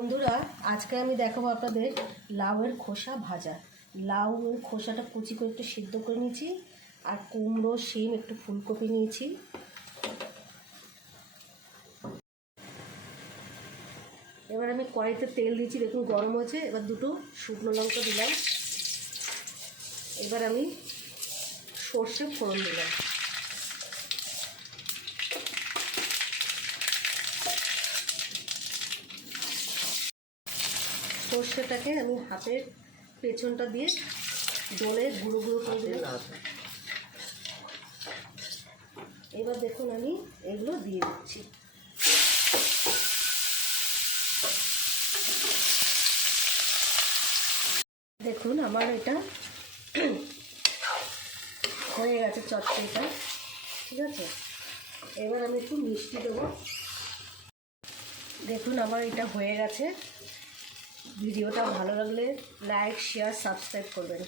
বন্ধুরা, আজকে আমি দেখাবো আপনাদের লাউয়ের খোসা ভাজা। লাউয়ের খোসাটা কুচি করে একটু সিদ্ধ করে নিয়েছি, আর কুমড়ো, শিম, একটু ফুলকপি নিয়েছি। এবার আমি কড়াইতে তেল দিয়েছি, দেখুন গরম হয়েছে। এবার দুটো শুকনো লঙ্কা দিলাম। এবার আমি সর্ষে ফোড়ন দিলাম। সর্ষেটাকে আমি হাতের পেছনটা দিয়ে ডলে গুঁড়ো গুঁড়ো করে দিলাম। এবার দেখুন আমি এগুলো দিয়ে দিচ্ছি। দেখুন আমার এটা হয়ে গেছে চটচড়িটা, ঠিক আছে। এবার আমি একটু মিষ্টি দেবো। দেখুন আমার এটা হয়ে গেছে। ভিডিওটা ভালো লাগলে লাইক, শেয়ার, সাবস্ক্রাইব করবেন।